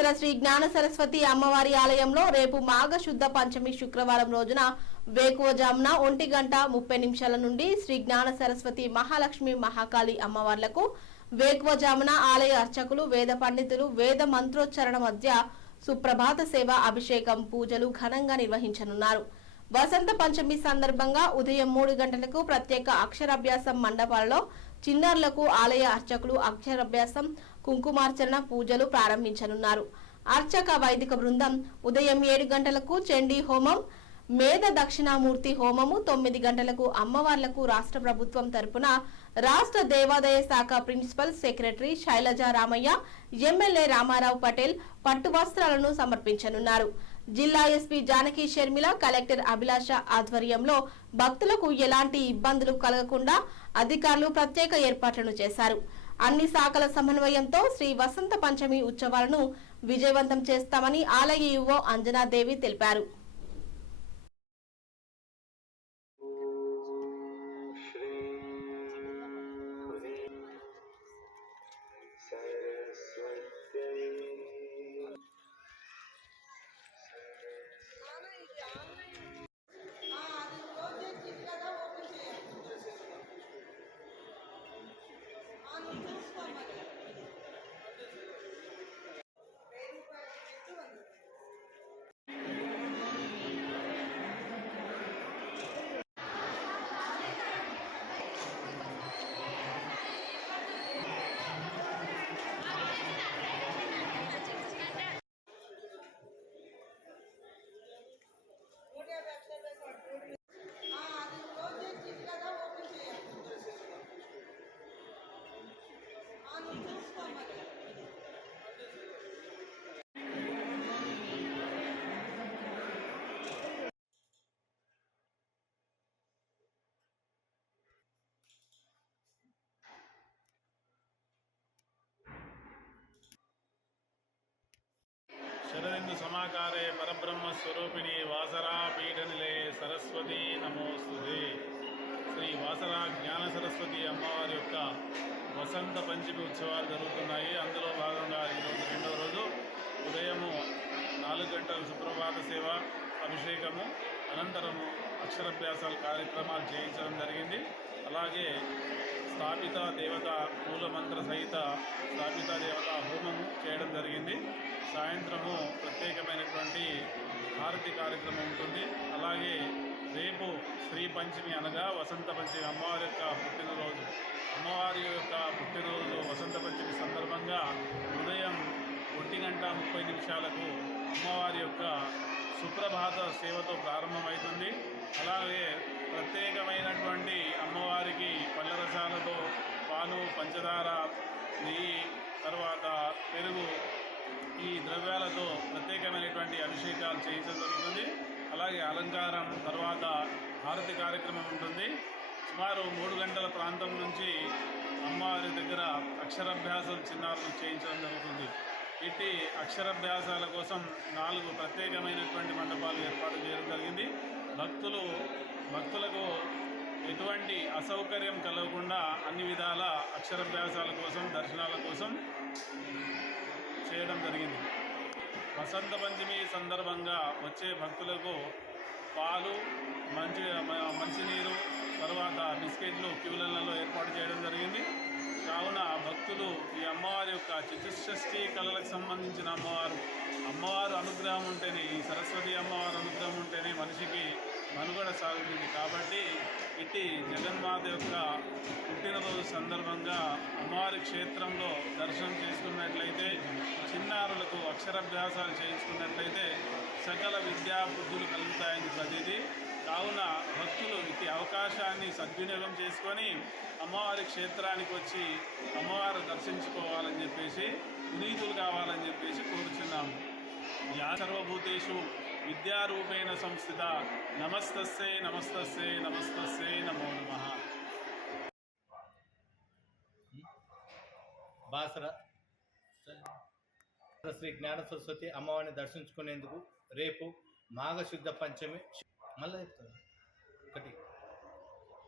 బాసర శ్రీ జ్ఞాన సరస్వతి అమ్మవారి ఆలయంలో రేపు మాఘ శుద్ధ పంచమి శుక్రవారం రోజున వేకువజామున ఒంటి గంట ముప్పై నిమిషాల నుండి శ్రీ జ్ఞాన సరస్వతి మహాలక్ష్మి మహాకాళి అమ్మవార్లకు వేకువజామున ఆలయ అర్చకులు వేద పండితులు వేద మంత్రోచ్చరణ మధ్య సుప్రభాత సేవ అభిషేకం పూజలు ఘనంగా నిర్వహించనున్నారు. వసంత పంచమి సందర్భంగా ఉదయం మూడు గంటలకు ప్రత్యేక అక్షరాభ్యాసం మండపాలలో చిన్నారులకు ఆలయ అర్చకులు అక్షరాభ్యాసం కుంకుమార్చన పూజలు ప్రారంభించనున్నారు. అర్చక వైదిక బృందం ఉదయం ఏడు గంటలకు చండీ హోమం మేధ దక్షిణామూర్తి హోమము తొమ్మిది గంటలకు అమ్మవార్లకు రాష్ట్ర ప్రభుత్వం తరపున రాష్ట్ర దేవాదాయ శాఖ principal secretary Sailaja Ramaiah MLA Ramarao Patel పట్టు వస్త్రాలను సమర్పించనున్నారు. జిల్లా ఎస్పీ జానకి షర్మిల కలెక్టర్ అభిలాష ఆధ్వర్యంలో భక్తులకు ఎలాంటి ఇబ్బందులు కలగకుండా అధికారులు ప్రత్యేక ఏర్పాట్లను చేశారు. అన్ని శాఖల సమన్వయంతో శ్రీ వసంత పంచమి ఉత్సవాలను విజయవంతం చేస్తామని ఆలయ యువ అంజనాదేవి తెలిపారు. శరదిందు సమాకారే పరబ్రహ్మ స్వరూపిణి వాసరా పీఠనిలే సరస్వతి నమోస్తుతే శ్రీ వాసరా జ్ఞాన సరస్వతి అమ్మవారి యొక్క వసంత పంచమి ఉత్సవాలు జరుగుతున్నాయి. అందులో భాగంగా ఈరోజు రెండవ రోజు ఉదయము నాలుగు గంటల సుప్రభాత సేవ అభిషేకము అనంతరము అక్షరాభ్యాసాల కార్యక్రమాలు చేయించడం జరిగింది. అలాగే స్థాపిత దేవత మూలమంత్ర సహిత స్థాపిత దేవత హోమము చేయడం జరిగింది. సాయంత్రము ప్రత్యేకమైనటువంటి హారతి కార్యక్రమం ఉంటుంది. అలాగే రేపు శ్రీ పంచమి అనగా వసంత పంచమి అమ్మవారి యొక్క పుట్టినరోజు. అమ్మవారి యొక్క పుట్టినరోజు వసంత పంచమి సందర్భంగా ఉదయం ఒంటి గంట ముప్పై నిమిషాలకు అమ్మవారి యొక్క సుప్రభాత సేవతో ప్రారంభమవుతుంది. అలాగే ప్రత్యేకమైనటువంటి అమ్మవారికి పళ్ళరసాలతో పాలు పంచదార నెయ్యి తర్వాత పెరుగు ఈ ద్రవ్యాలతో ప్రత్యేకమైనటువంటి అభిషేకాలు చేయించడం జరుగుతుంది. అలాగే అలంకారం తర్వాత హారతి కార్యక్రమం ఉంటుంది. సుమారు మూడు గంటల ప్రాంతం నుంచి అమ్మవారి దగ్గర అక్షరాభ్యాసం చిన్నారులు చేయించడం జరుగుతుంది. ఇట్టి అక్షరాభ్యాసాల కోసం నాలుగు ప్రత్యేకమైనటువంటి మండపాలు ఏర్పాటు చేయడం జరిగింది. భక్తులు భక్తులకు ఎటువంటి అసౌకర్యం కలగకుండా అన్ని విధాల అక్షరాభ్యాసాల కోసం దర్శనాల కోసం చేయడం జరిగింది. వసంత పంచమి సందర్భంగా వచ్చే భక్తులకు పాలు మంచి మంచినీరు తర్వాత బిస్కెట్లు క్యూలలలో ఏర్పాటు చేయడం జరిగింది. కావున భక్తులు ఈ అమ్మవారి యొక్క చతుషష్ఠి కళలకు సంబంధించిన అమ్మవారు అమ్మవారు అనుగ్రహం ఉంటేనే ఈ సరస్వతి అమ్మవారు అనుగ్రహం ఉంటేనే మనిషికి మనుగడ సాగుతుంది కాబట్టి ఇట్టి జగన్మాత యొక్క పుట్టినరోజు సందర్భంగా అమ్మవారి క్షేత్రంలో దర్శనం చేసుకున్నట్లయితే చిన్నారులకు అక్షరాభ్యాసాలు చేయించుకున్నట్లయితే సకల విద్యా బుద్ధులు కలుగుతాయని ప్రతిదీ కావున భక్తులు ఇట్టి అవకాశాన్ని సద్వినియోగం చేసుకొని అమ్మవారి క్షేత్రానికి వచ్చి అమ్మవారు దర్శించుకోవాలని చెప్పేసి పునీతులు కావాలని చెప్పేసి కోరుచున్నాము. యా సర్వభూతేషు విద్యారూపేణ సంస్థిత. నమస్తస్సే నమస్తస్సే నమస్తస్సే నమో నమ. బాసర శ్రీ జ్ఞాన సరస్వతి అమ్మవారిని దర్శించుకునేందుకు రేపు మాఘశుద్ధ పంచమి మళ్ళీ చెప్తాను. ఒకటి.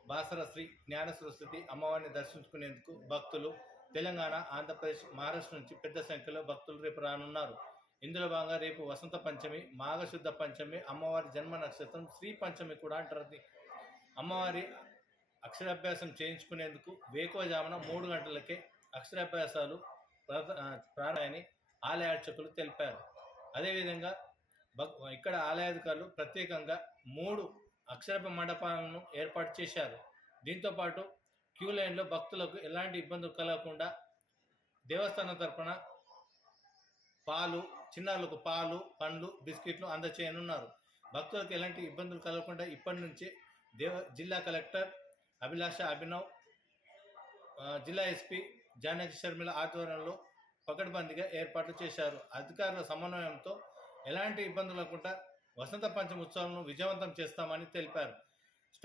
బాసర శ్రీ జ్ఞాన సరస్వతి అమ్మవారిని దర్శించుకునేందుకు భక్తులు తెలంగాణ ఆంధ్రప్రదేశ్ మహారాష్ట్ర నుంచి పెద్ద సంఖ్యలో భక్తులు రేపు రానున్నారు. ఇందులో భాగంగా రేపు వసంత పంచమి మాఘశుద్ధ పంచమి అమ్మవారి జన్మ నక్షత్రం శ్రీ పంచమి కూడా అంటారు. అమ్మవారి అక్షరాభ్యాసం చేయించుకునేందుకు వేకువజామున మూడు గంటలకే అక్షరాభ్యాసాలు ప్రార- ఆలయ అర్చకులు తెలిపారు. అదేవిధంగా భక్ ఇక్కడ ఆలయాధికారులు ప్రత్యేకంగా మూడు అక్షరప మండపాలను ఏర్పాటు చేశారు. దీంతోపాటు క్యూ లైన్లో భక్తులకు ఎలాంటి ఇబ్బందులు కలగకుండా దేవస్థానం తరపున పాలు చిన్నారులకు పాలు పండ్లు బిస్కెట్లు అందచేయనున్నారు భక్తులకు ఎలాంటి ఇబ్బందులు కలగకుండా ఇప్పటి నుంచే దేవ జిల్లా కలెక్టర్ అభిలాష అభినవ్ జిల్లా ఎస్పీ జానకి షర్మిల ఆధ్వర్యంలో పకడ్బందీగా ఏర్పాట్లు చేశారు. అధికారుల సమన్వయంతో ఎలాంటి ఇబ్బందులు లేకుండా వసంత పంచమి ఉత్సవాలను విజయవంతం చేస్తామని తెలిపారు.